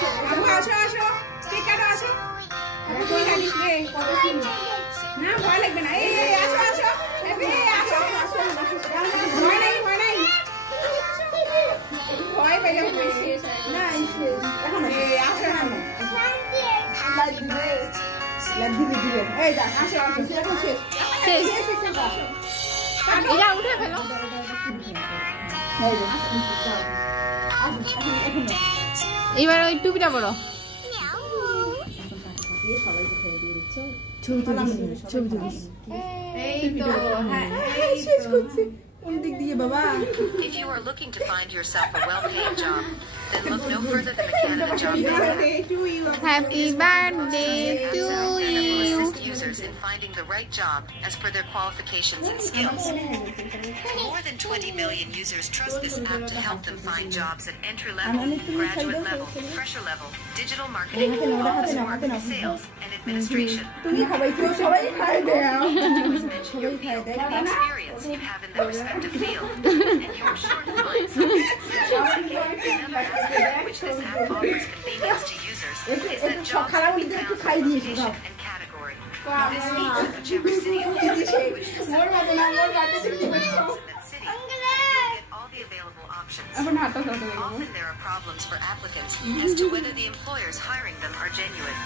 আসো আসো কেক কাটো আসো তুই কাটিস রে কত সুন্দর না ভয় লাগবে না এই আসো আসো আসো আসো ভয় নাই ভয় পেলে না এখন আসো না দিবে এই দেখ আসো এখন শেষ আসো এটা উঠে ফেলো এবার ওই টুপিটা পরো ছবি তুলিস এই তো হ্যাঁ শেষ করছি কোন দিক দিয়ে বাবা If you are looking to find yourself a well-paid job, then look no further than the Canada Job Bank. Happy birthday to will you. assist users in finding the right job as per their qualifications and skills. More than 20 million users trust this app to help them find jobs at entry level, graduate level, fresher level, digital marketing, office work, sales, and administration. Mention your field, the experience you have in that respective field, and you are sure to find something. Another aspect which this app offers convenience to users is that jobs can be found by location and category. This means that whichever city of the country you wish to settle in that city, you'll get all the available options. Often there are problems for applicants as to whether the employers hiring them are genuine.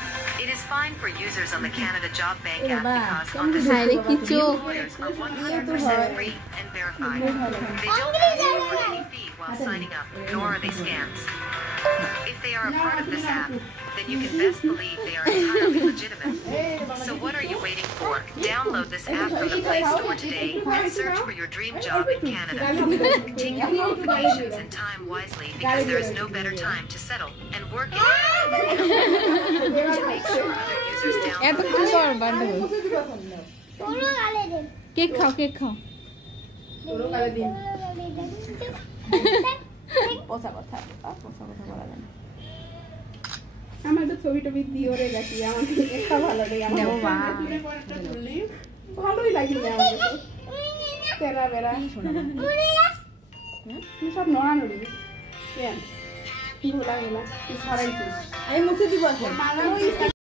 It is fine for users on the Canada Job Bank app because on this app, the employers are 100% free and verified. They don't ask you for any fee while signing up, nor are they scams. If they are a part of this app, then you can best believe they are entirely legitimate. So what are you waiting for? Download this app from the Play Store today and search for your dream job in Canada. Take your qualifications and time wisely because there is no better time to settle and work in to make sure other users download cake খাও পোষা কথা বলা যায় আমার তো ছবি টবি দিও রে গাছি আমার একটা ভালো লাগে আমার ভালোই লাগে না আমাকে তেরা বেরা শোনা সব নড়ানড়ি কেন ভোলা গেলা ছড়াইছিস আমি মুছে দিব এখন